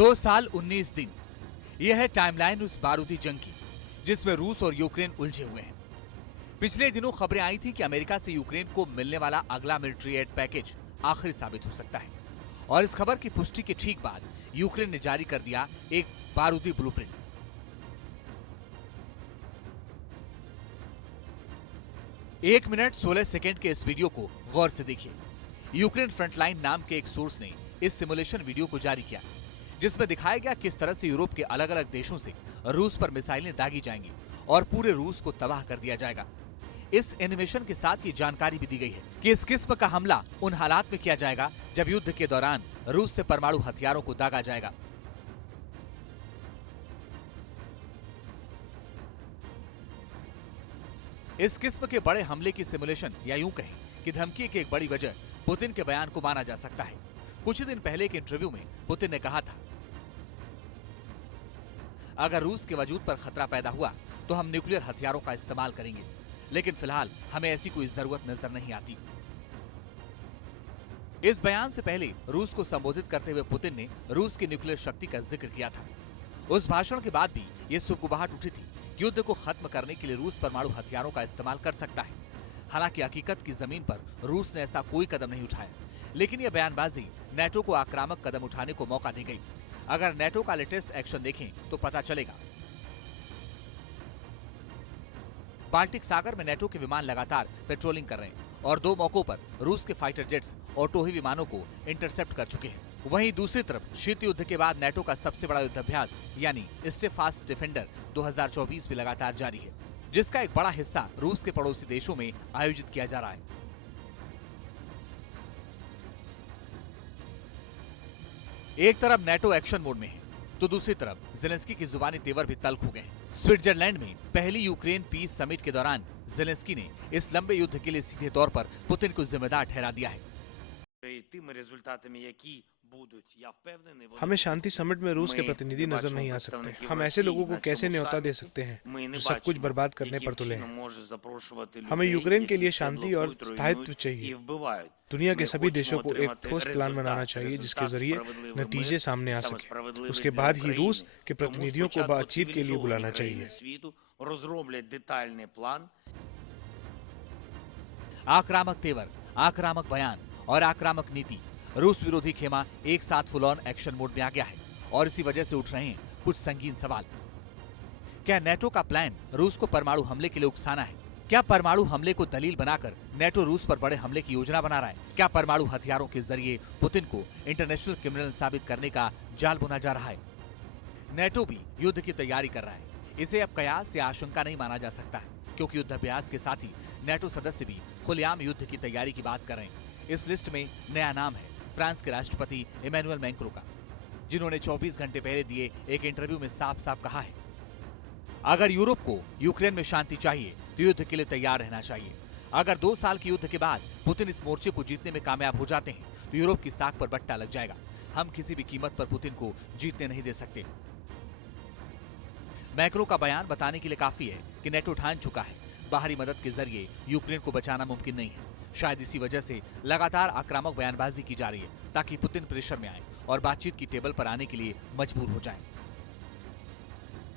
2 साल 19 दिन, यह है टाइमलाइन उस बारूदी जंग की जिसमें रूस और यूक्रेन उलझे हुए हैं। पिछले दिनों खबरें आई थी कि अमेरिका से यूक्रेन को मिलने वाला अगला मिलिट्री एड पैकेज आखिरी साबित हो सकता है, और इस खबर की पुष्टि के ठीक बाद यूक्रेन ने जारी कर दिया एक बारूदी ब्लूप्रिंट। एक मिनट 16 सेकेंड के इस वीडियो को गौर से देखिए। यूक्रेन फ्रंटलाइन नाम के एक सोर्स ने इस सिमुलेशन वीडियो को जारी किया, जिसमें दिखाया गया किस तरह से यूरोप के अलग अलग देशों से रूस पर मिसाइलें दागी जाएंगी और पूरे रूस को तबाह कर दिया जाएगा। इस एनिमेशन के साथ ये जानकारी भी दी गई है कि इस किस्म का हमला उन हालात में किया जाएगा जब युद्ध के दौरान रूस से परमाणु हथियारों को दागा जाएगा। इस किस्म के बड़े हमले की सिमुलेशन, या यूं कहें कि धमकी की एक बड़ी वजह पुतिन के बयान को माना जा सकता है। कुछ दिन पहले के इंटरव्यू में पुतिन ने कहा था, अगर रूस के वजूद पर खतरा पैदा हुआ तो हम न्यूक्लियर हथियारों का इस्तेमाल करेंगे, लेकिन फिलहाल हमें ऐसी कोई जरूरत नजर नहीं आती। इस बयान से पहले रूस को संबोधित करते हुए पुतिन ने रूस की न्यूक्लियर शक्ति का जिक्र किया था। उस भाषण के बाद भी ये सुगबुगाहट उठी थी कि युद्ध को खत्म करने के लिए रूस परमाणु हथियारों का इस्तेमाल कर सकता है। हालांकि हकीकत की जमीन पर रूस ने ऐसा कोई कदम नहीं उठाया, लेकिन यह बयानबाजी नेटो को आक्रामक कदम उठाने को मौका दी गई। अगर नेटो का लेटेस्ट एक्शन देखें तो पता चलेगा। बाल्टिक सागर में नेटो के विमान लगातार पेट्रोलिंग कर रहे हैं और 2 मौकों पर रूस के फाइटर जेट्स और टोही विमानों को इंटरसेप्ट कर चुके हैं। वहीं दूसरी तरफ शीत युद्ध के बाद नेटो का सबसे बड़ा युद्धाभ्यास यानी स्टेफास्ट डिफेंडर 2024 भी लगातार जारी है, जिसका एक बड़ा हिस्सा रूस के पड़ोसी देशों में आयोजित किया जा रहा है। एक तरफ नेटो एक्शन मोड में है तो दूसरी तरफ ज़ेलेंस्की की जुबानी तेवर भी तल्ख हो गए हैं। स्विट्जरलैंड में पहली यूक्रेन पीस समिट के दौरान ज़ेलेंस्की ने इस लंबे युद्ध के लिए सीधे तौर पर पुतिन को जिम्मेदार ठहरा दिया है। हमें शांति समिट में रूस के प्रतिनिधि नजर नहीं आ सकते। हम ऐसे लोगों को कैसे न्योता दे सकते हैं जो सब कुछ बर्बाद करने पर तुले हैं। हमें यूक्रेन के लिए शांति और स्थायित्व चाहिए। दुनिया के सभी देशों को एक ठोस प्लान बनाना चाहिए जिसके जरिए नतीजे सामने आ सके। उसके बाद ही रूस के प्रतिनिधियों को बातचीत के लिए बुलाना चाहिए। आक्रामक तेवर, आक्रामक बयान और आक्रामक नीति, रूस विरोधी खेमा एक साथ फुल ऑन एक्शन मोड में आ गया है और इसी वजह से उठ रहे हैं कुछ संगीन सवाल। क्या नेटो का प्लान रूस को परमाणु हमले के लिए उकसाना है? क्या परमाणु हमले को दलील बनाकर नेटो रूस पर बड़े हमले की योजना बना रहा है? क्या परमाणु हथियारों के जरिए पुतिन को इंटरनेशनल क्रिमिनल साबित करने का जाल बुना जा रहा है? नेटो भी युद्ध की तैयारी कर रहा है। इसे अब कयास या आशंका नहीं माना जा सकता है, क्योंकि युद्धाभ्यास के साथ ही नेटो सदस्य भी खुलेआम युद्ध की तैयारी की बात कर रहे हैं। इस लिस्ट में नया नाम है फ्रांस के राष्ट्रपति इमैनुअल मैक्रों का, जिन्होंने 24 घंटे पहले दिए एक इंटरव्यू में साफ साफ कहा है, अगर यूरोप को यूक्रेन में शांति चाहिए तो युद्ध के लिए तैयार रहना चाहिए। अगर 2 साल के युद्ध के बाद पुतिन इस मोर्चे को जीतने में कामयाब हो जाते हैं तो यूरोप की साख पर बट्टा लग जाएगा। हम किसी भी कीमत पर पुतिन को जीतने नहीं दे सकते। मैक्रों का बयान बताने के लिए काफी है कि नेटो ठान चुका है बाहरी मदद के जरिए यूक्रेन को बचाना मुमकिन नहीं है। शायद इसी वजह से लगातार आक्रामक बयानबाजी की जा रही है ताकि पुतिन प्रेशर में आए और बातचीत की टेबल पर आने के लिए मजबूर हो जाएं।